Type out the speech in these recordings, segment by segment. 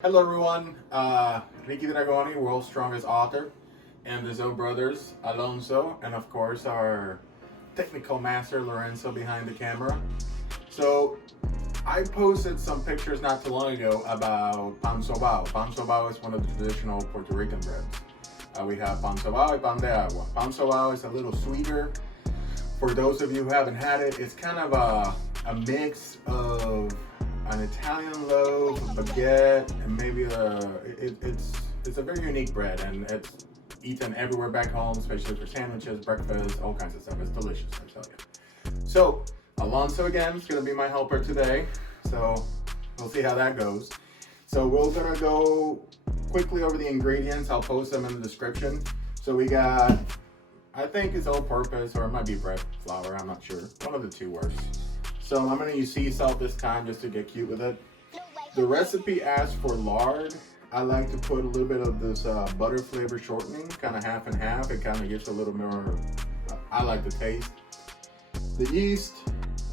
Hello everyone, Ricky Dragoni, world's strongest author, and the Zo brothers, Alonzo, and of course our technical master, Lorenzo, behind the camera. So, I posted some pictures not too long ago about pan sobao. Pan sobao is one of the traditional Puerto Rican breads. We have pan sobao and pan de agua. Pan sobao is a little sweeter. For those of you who haven't had it, it's kind of a mix of an Italian loaf, a baguette, and maybe it's a very unique bread, and it's eaten everywhere back home, especially for sandwiches, breakfast, all kinds of stuff. It's delicious, I tell you. So Alonzo again is gonna be my helper today, so we'll see how that goes. So we're gonna go quickly over the ingredients. I'll post them in the description. So we got, I think it's all-purpose, or it might be bread flour, I'm not sure. One of the two works. So I'm going to use sea salt this time just to get cute with it. The recipe asks for lard. I like to put a little bit of this butter flavor shortening, kind of half and half. It kind of gives a little more, I like the taste. The yeast,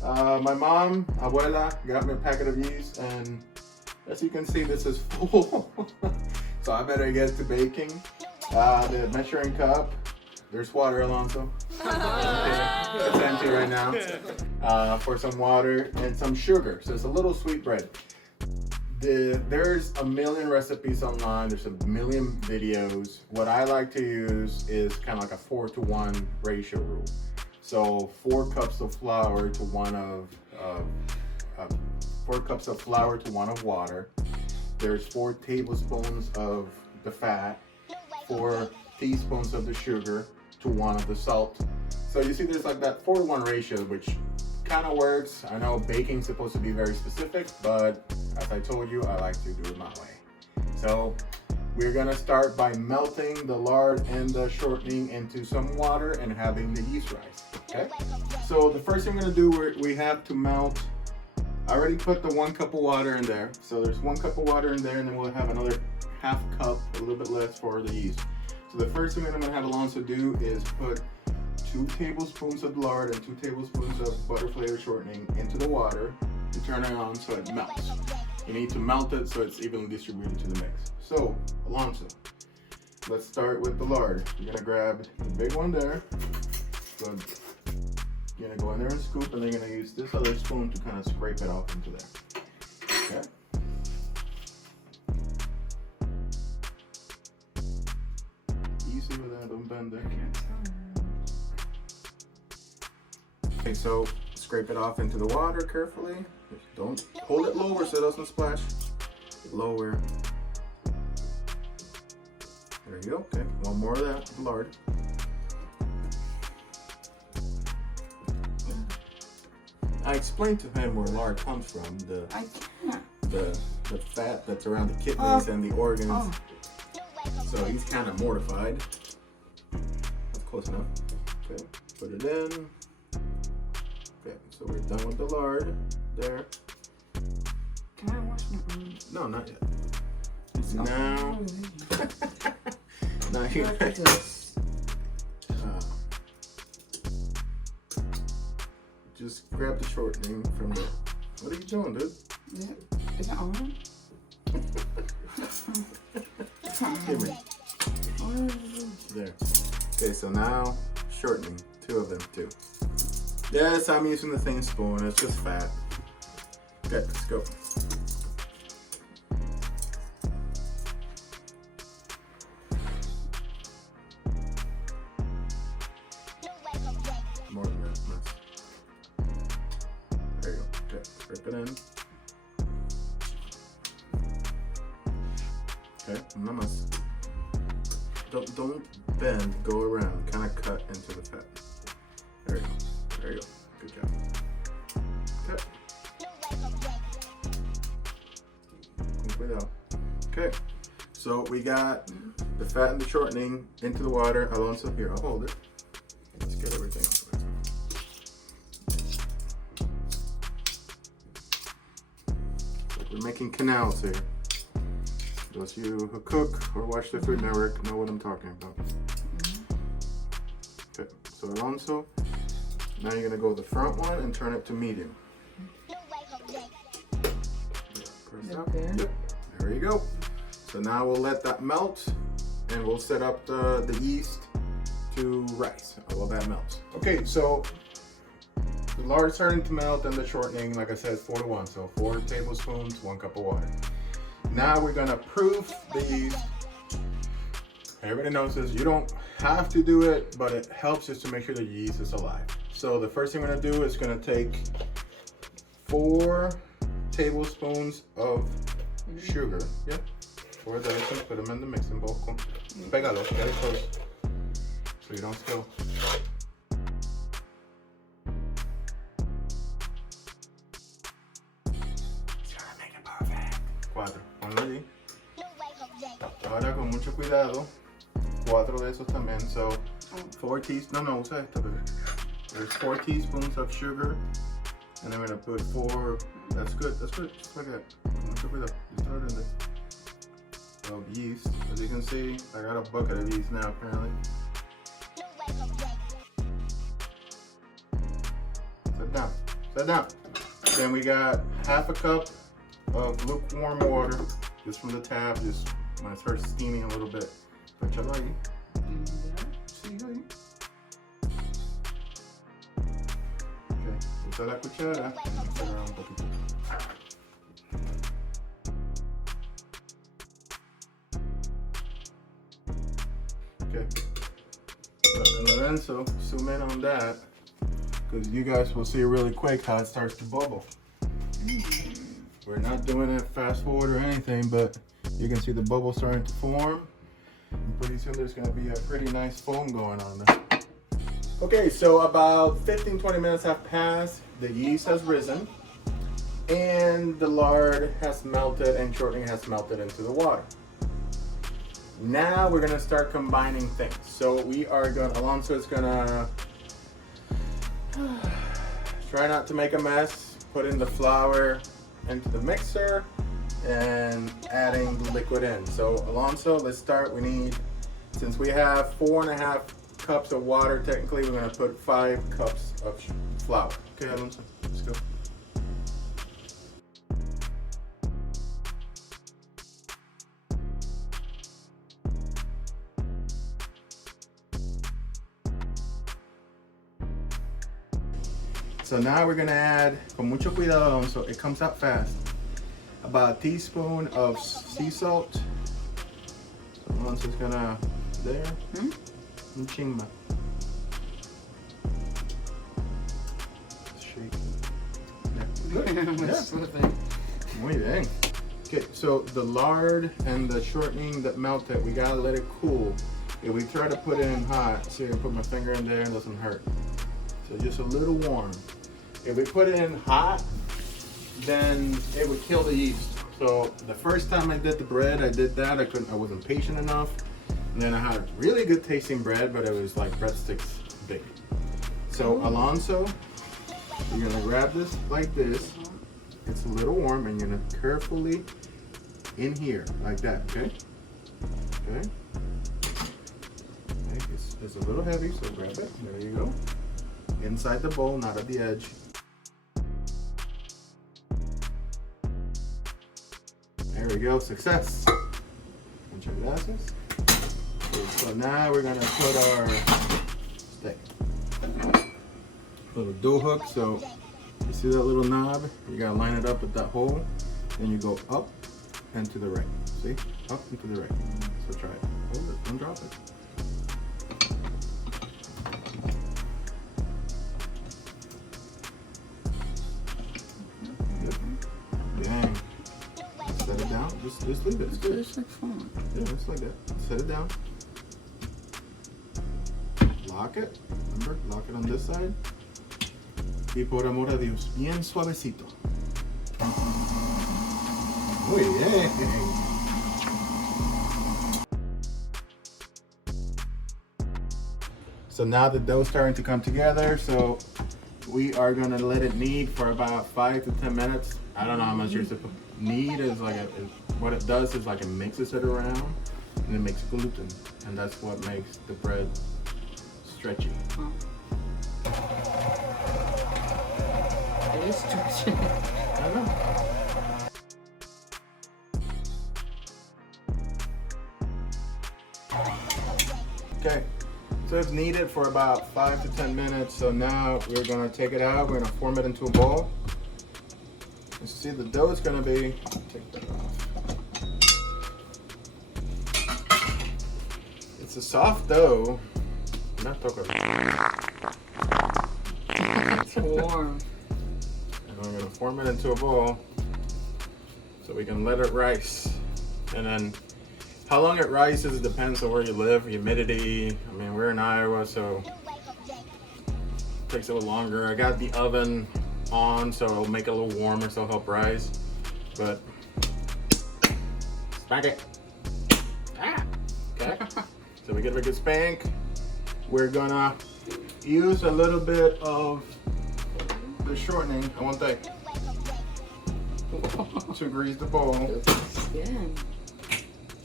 my mom, abuela, got me a packet of yeast, and as you can see, this is full. So I better get to baking. The measuring cup. There's water, Alonzo. It's empty right now. For some water and some sugar. So it's a little sweet bread. There's a million recipes online. There's a million videos. What I like to use is kind of like a 4-to-1 ratio rule. So 4 cups of flour to 1 of water. There's 4 tablespoons of the fat, 4 teaspoons of the sugar to 1 of the salt. So you see there's like that 4-to-1 ratio, which kind of works. I know baking's supposed to be very specific, but as I told you, I like to do it my way. So we're gonna start by melting the lard and the shortening into some water and having the yeast rise, okay? So the first thing we're gonna do, we have to melt. I already put the 1 cup of water in there. So there's 1 cup of water in there, and then we'll have another half cup, a little bit less for the yeast. So the first thing that I'm gonna have Alonzo do is put 2 tablespoons of lard and 2 tablespoons of butter flavor shortening into the water and turn it on so it melts. You need to melt it so it's evenly distributed to the mix. So, Alonzo, let's start with the lard. You're gonna grab the big one there. So you're gonna go in there and scoop, and then you're gonna use this other spoon to kind of scrape it off into there. Okay? Easy with that, don't bend it. Okay, so scrape it off into the water carefully. Don't hold it lower so it doesn't splash. Lower. There you go. Okay, 1 more of that lard. I explained to him where lard comes from. The fat that's around the kidneys and the organs. So he's kind of mortified. That's close enough. Okay, put it in. Okay, so we're done with the lard there. Can I wash my arms? No, not yet. Now, now you just grab the shortening from the. What are you doing, dude? Yeah. Is it on? Give me. There. Okay, so now shortening. 2 of them, 2. Yes, I'm using the same spoon. It's just fat. Okay, let's go. More than that, less. There you go. Okay, scrape it in. Okay, mamas. Don't bend, go around, kind of cut into the fat. There you go. There you go. Good job. Okay. Okay. So we got the fat and the shortening into the water. Alonzo, here, I'll hold it. Let's get everything off of it. We're making canals here. Those of you who cook or watch the Food Network know what I'm talking about. Okay, so Alonzo, now you're gonna go with the front one and turn it to medium. Press up. Yep, there you go. So now we'll let that melt and we'll set up the yeast to rise while that melts. Okay, so the lard is starting to melt and the shortening, like I said, is 4 to 1. So 4 tablespoons, 1 cup of water. Now we're gonna proof the yeast. Everybody knows this. You don't have to do it, but it helps just to make sure the yeast is alive. So the first thing we're gonna do is gonna take 4 tablespoons of sugar. Yeah, 4 of those and put them in the mixing bowl. Pégalo, get it close so you don't spill. Make it perfect. 4, ponlo allí. Ahora con mucho cuidado, 4 de esos también. So 4 teaspoons. No, usa esta, bebé. There's 4 teaspoons of sugar, and I'm gonna put 4. That's good. Just like that. Mucho cuidado. Just throw it in there. Of yeast. As you can see, I got a bucket of yeast now apparently. Sit down. Then we got half a cup of lukewarm water, just from the tap, just when it starts steaming a little bit. Échalo ahí. Sigue ahí. Okay, usa la cuchara. Acelerar un poquito. Okay. So Lorenzo, zoom in on that, because you guys will see really quick how it starts to bubble. We're not doing it fast forward or anything, but you can see the bubble starting to form. And pretty soon there's going to be a pretty nice foam going on there. Okay, so about 15-20 minutes have passed. The yeast has risen, and the lard has melted, and shortening has melted into the water. Now we're gonna start combining things. So we are gonna, Alonzo is gonna try not to make a mess, put in the flour into the mixer and adding the liquid in. So Alonzo, let's start. We need, since we have 4.5 cups of water, technically we're gonna put 5 cups of flour. Okay, Alonzo, let's go. So now we're gonna add, con mucho cuidado, so it comes out fast, about a teaspoon of sea salt. So once it's gonna, there, un chingma. Shake. Yeah. Yeah. Muy bien. Okay, so the lard and the shortening that melted, we gotta let it cool. If we try to put it in hot, see, I can put my finger in there, it doesn't hurt. So just a little warm. If we put it in hot, then it would kill the yeast. So the first time I did the bread, I did that. I wasn't patient enough. And then I had really good tasting bread, but it was like breadsticks big. So Alonzo, you're gonna grab this like this. It's a little warm, and you're gonna carefully in here, like that, okay? Okay. Okay, it's a little heavy, so grab it. There you go. Inside the bowl, not at the edge. There we go, success. Muchas gracias. Okay, so now we're gonna put our steak. Little dough hook, so you see that little knob? You gotta line it up with that hole, and you go up and to the right. See? Up and to the right. So try it. Hold it, don't drop it. Dang. Set it down. Just leave it. It's good. It's like fun. Yeah, just like that. Set it down. Lock it. Remember, lock it on this side. Y por amor a Dios, bien suavecito. Muy bien. So now the dough's starting to come together. So we are gonna let it knead for about 5 to 10 minutes. I don't know how much you're supposed to knead. Is like what it does is like it mixes it around, and it makes gluten, and that's what makes the bread stretchy. Oh. It is stretchy. I know. Okay, so it's kneaded for about 5 to 10 minutes. So now we're gonna take it out. We're gonna form it into a ball. You see the dough is gonna be, take that off. It's a soft dough. Not It's warm. And we're gonna form it into a ball so we can let it rise. And then how long it rises depends on where you live, humidity. I mean, we're in Iowa, so it takes a little longer. I got the oven on, so it'll make it a little warmer, so it'll help rise. But spank it. Okay. So we give it a good spank. We're gonna use a little bit of the shortening. I want that to grease the bowl. Skin.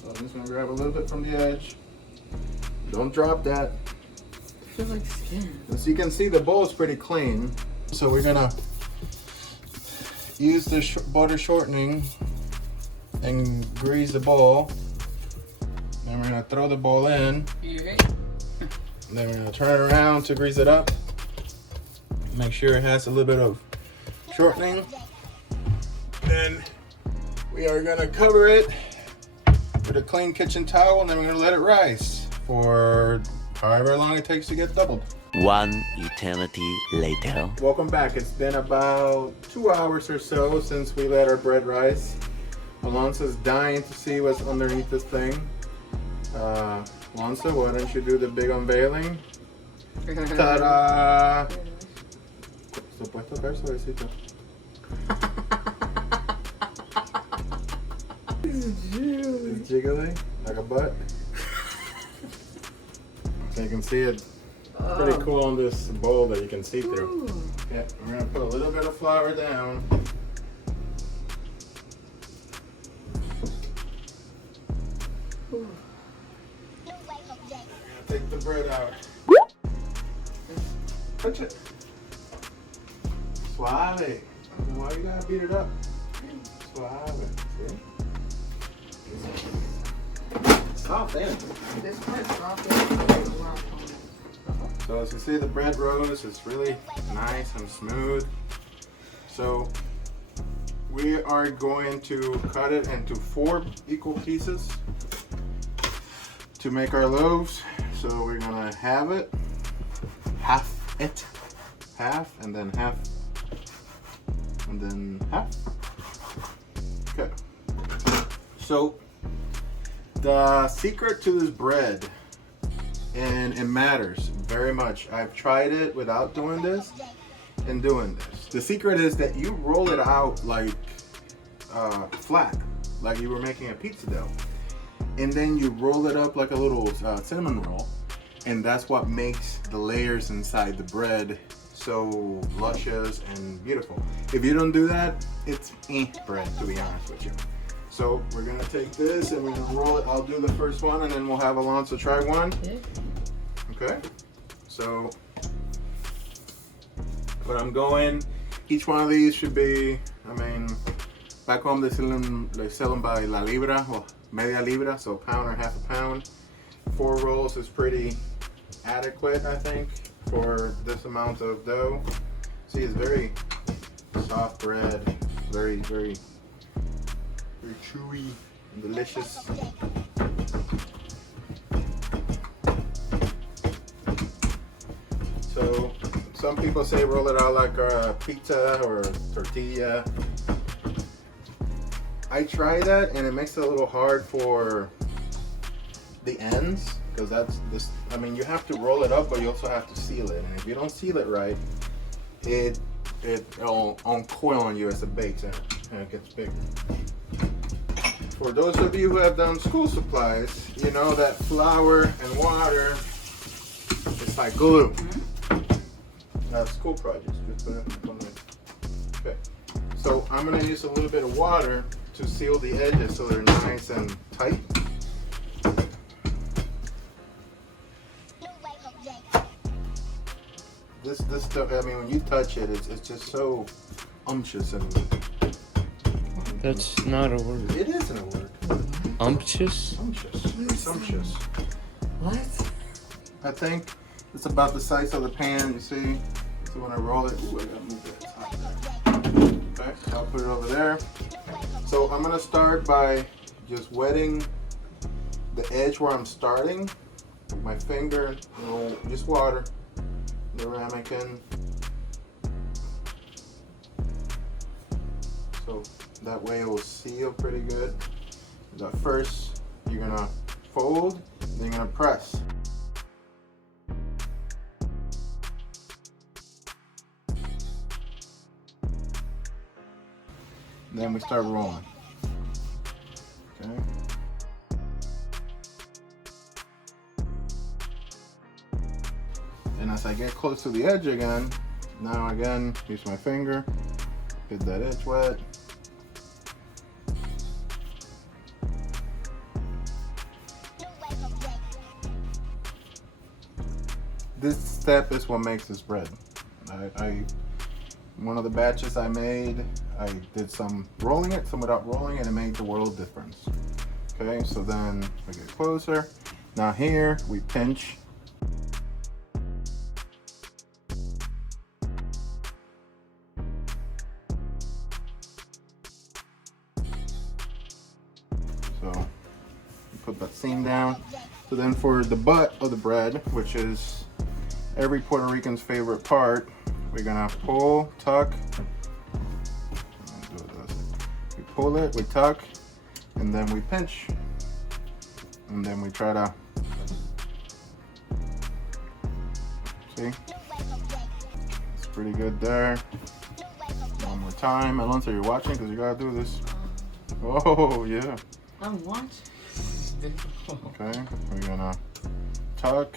So I'm just gonna grab a little bit from the edge. Don't drop that. I feel like skin. As you can see, the bowl is pretty clean. So we're gonna use the butter shortening and grease the bowl. Then we're gonna throw the bowl in. Yeah. And then we're gonna turn it around to grease it up. Make sure it has a little bit of shortening. Then we are gonna cover it with a clean kitchen towel, and then we're gonna let it rise for however long it takes to get doubled. One eternity later. Welcome back. It's been about 2 hours or so since we let our bread rise. Alonzo's dying to see what's underneath this thing. Alonzo, why don't you do the big unveiling? Ta-da! Supuesto ver suavecito. It's jiggly, like a butt. So you can see it pretty cool on this bowl that you can see through. Yeah, we're gonna put a little bit of flour down. Take the bread out. Touch it. Suave. Why you gotta beat it up? Suave. See? Soft, ain't it? This part's soft. So as you see, the bread rose. It's really nice and smooth. So we are going to cut it into 4 equal pieces to make our loaves. So we're gonna have it, half, and then half, and then half. Okay. So the secret to this bread, and it matters very much. I've tried it without doing this and doing this. The secret is that you roll it out like flat, like you were making a pizza dough. And then you roll it up like a little cinnamon roll, and that's what makes the layers inside the bread so luscious and beautiful. If you don't do that, it's bread, to be honest with you. So we're gonna take this and we're gonna roll it. I'll do the first one, and then we'll have Alonzo try one. Okay. So what I'm going, each one of these should be, I mean, back home they sell them by la libra or media libra, so a pound or half a pound. 4 rolls is pretty adequate, I think, for this amount of dough. See, it's very soft bread, very, very, very chewy and delicious. So some people say roll it out like a pizza or a tortilla. I try that, and it makes it a little hard for the ends, because that's this. I mean, you have to roll it up, but you also have to seal it. And if you don't seal it right, it'll uncoil on you as it bakes and it gets bigger. For those of you who have done school supplies, you know that flour and water is like glue. That's school projects. Just put it on there. Okay. So I'm gonna use a little bit of water to seal the edges so they're nice and tight. This stuff, I mean, when you touch it, it's just so umptious and. That's not a word. It isn't a word. Umptious? Umptious. It's umptious. What? I think it's about the size of the pan, you see? So when I roll it, ooh, I gotta move that. It's hot there. Okay, I'll put it over there. So I'm gonna start by just wetting the edge where I'm starting with my finger, just water, the ramekin. So that way it will seal pretty good. But first, you're gonna fold, then you're gonna press. Then we start rolling. Okay. And as I get close to the edge again, now again, use my finger, get that edge wet. This step is what makes this bread. One of the batches I made, I did some rolling it, some without rolling it, and it made the world difference. Okay, so then we get closer. Now here, we pinch. So, put that seam down. So then for the butt of the bread, which is every Puerto Rican's favorite part, we're gonna pull, tuck. We pull it, we tuck, and then we pinch. And then we try to, see? It's pretty good there. One more time. Alonzo, you're watching because you gotta do this. Oh, yeah. I'm watching. This is difficult. Okay, we're gonna tuck,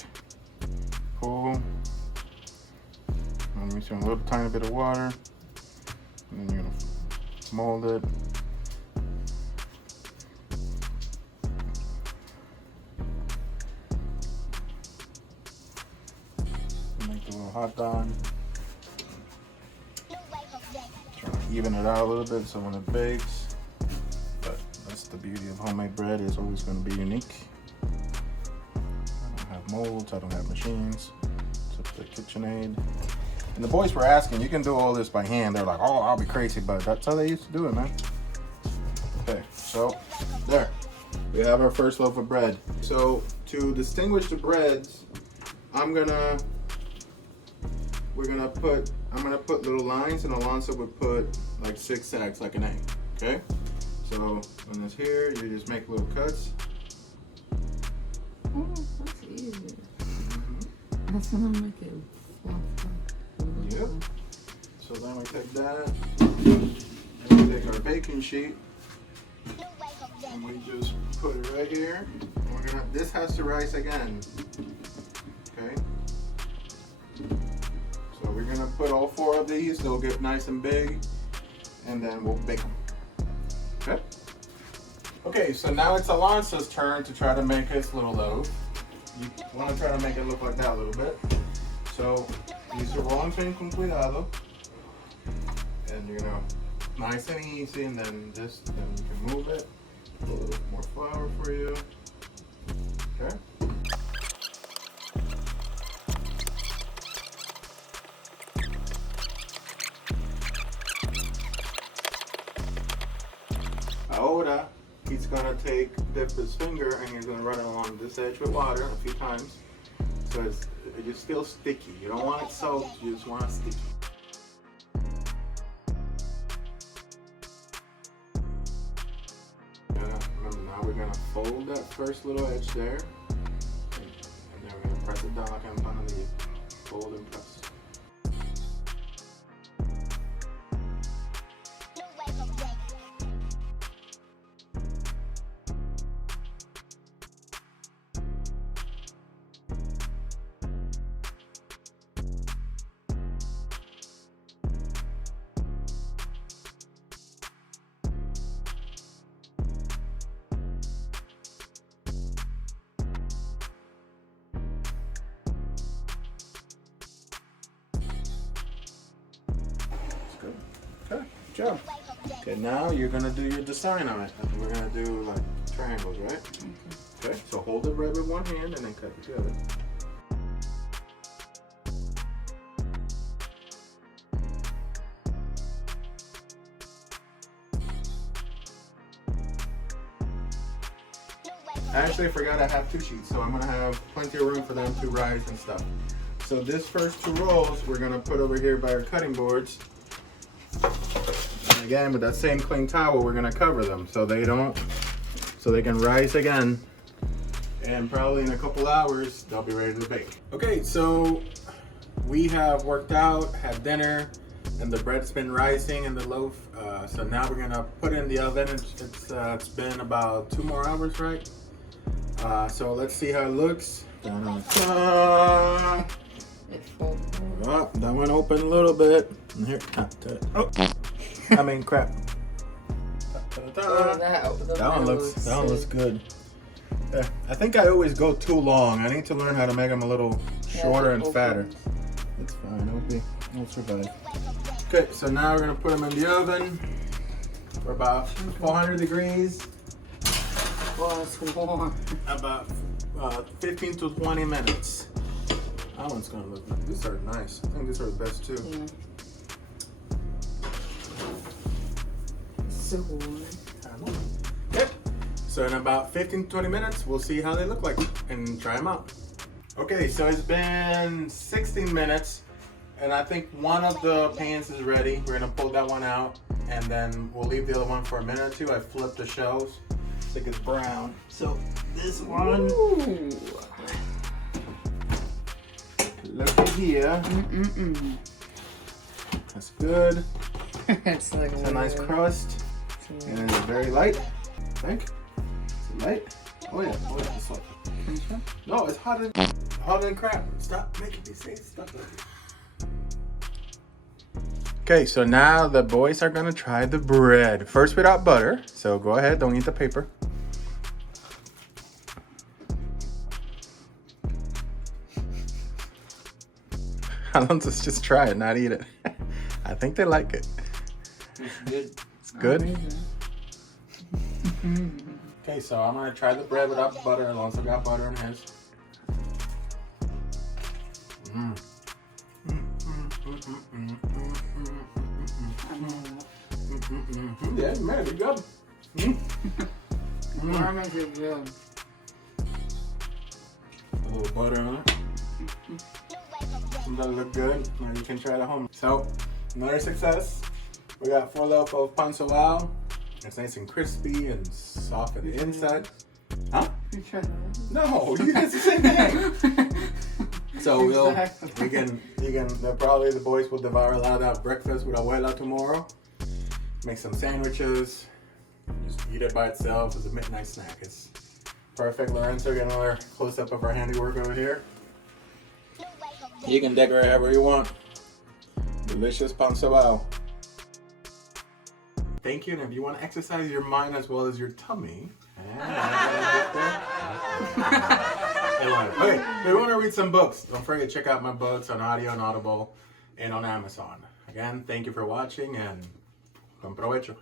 pull. I'm using a little tiny bit of water, and then you're gonna mold it. Make a little hot dog. Try to even it out a little bit so when it bakes. But that's the beauty of homemade bread, it's always going to be unique. I don't have molds, I don't have machines. It's up to KitchenAid. And the boys were asking, you can do all this by hand. They're like, oh, I'll be crazy, but that's how they used to do it, man. Okay, so there. We have our first loaf of bread. So to distinguish the breads, I'm gonna put little lines, and Alonzo would put like zigzags like an egg. Okay? So when it's here, you just make little cuts. Oh, that's easy. That's gonna make it fluffy. Yep. So then we take that, and we take our baking sheet, and we just put it right here. And this has to rise again. Okay. So we're gonna put all 4 of these. They'll get nice and big, and then we'll bake them. Okay. Okay. So now it's Alonzo's turn to try to make his little loaf. You want to try to make it look like that a little bit. So use the rolling pin con cuidado, and you're gonna nice and easy, and then you can move it. A little bit more flour for you. Okay. Ahora, he's gonna dip his finger, and he's gonna run it along this edge with water a few times, so it's still sticky. You don't want it soaked, you just want it sticky. Remember, now we're gonna fold that first little edge there, and then we're gonna press it down like I'm gonna leave. Fold and press. Good. Okay, good job. Okay, now you're gonna do your design on it. We're gonna do like triangles, right? Okay, so hold the bread with one hand and then cut it together. I actually forgot I have 2 sheets, so I'm gonna have plenty of room for them to rise and stuff. So this first 2 rolls, we're gonna put over here by our cutting boards. And again, with that same clean towel, we're gonna cover them so they can rise again. And probably in a couple hours, they'll be ready to bake. Okay, so we have worked out, had dinner, and the bread's been rising in the loaf. So now we're gonna put it in the oven. It's been about 2 more hours, right? So let's see how it looks. Oh, that one opened a little bit. And here, oh, I mean crap. That one looks good. Yeah, I think I always go too long. I need to learn how to make them a little shorter and fatter. It's fine. It'll survive. Okay, so now we're gonna put them in the oven for about 400 degrees. Oh, it's warm. About 15 to 20 minutes. That one's gonna look good. These are nice. I think these are the best too. Yeah. It's so warm. Yep. So in about 15 to 20 minutes, we'll see how they look like and try them out. Okay, so it's been 16 minutes, and I think one of the pans is ready. We're gonna pull that one out, and then we'll leave the other one for a minute or two. I flipped the shells. I think it's brown. So this one, look here. That's good. It's like It's a nice crust, and it's very light. I think. Is it light? Oh yeah. It's hot. No, it's hotter than crap. Stop making me say stuff. Okay, so now the boys are gonna try the bread. First without butter, so go ahead, don't eat the paper. Alonzo's just try it, not eat it. I think they like it. It's good. It's good? Okay, so I'm gonna try the bread without butter. Alonzo got butter in his. Yeah, man, it's good. Warm is it good? A little butter on it. Doesn't look good. Now you can try it at home. So, another success. We got 4 loaf of pan sobao. It's nice and crispy and soft on the inside. Huh? No, you guys the same thing. So probably the boys will devour a lot of that breakfast with abuela tomorrow. Make some sandwiches. Just eat it by itself as a midnight snack. It's perfect. Lorenzo, get another close up of our handiwork over here. You can decorate however you want. Delicious pan sobao. Thank you, and if you want to exercise your mind as well as your tummy, okay, if you want to read some books, don't forget to check out my books on audio and Audible and on Amazon. Again, thank you for watching, and buen provecho.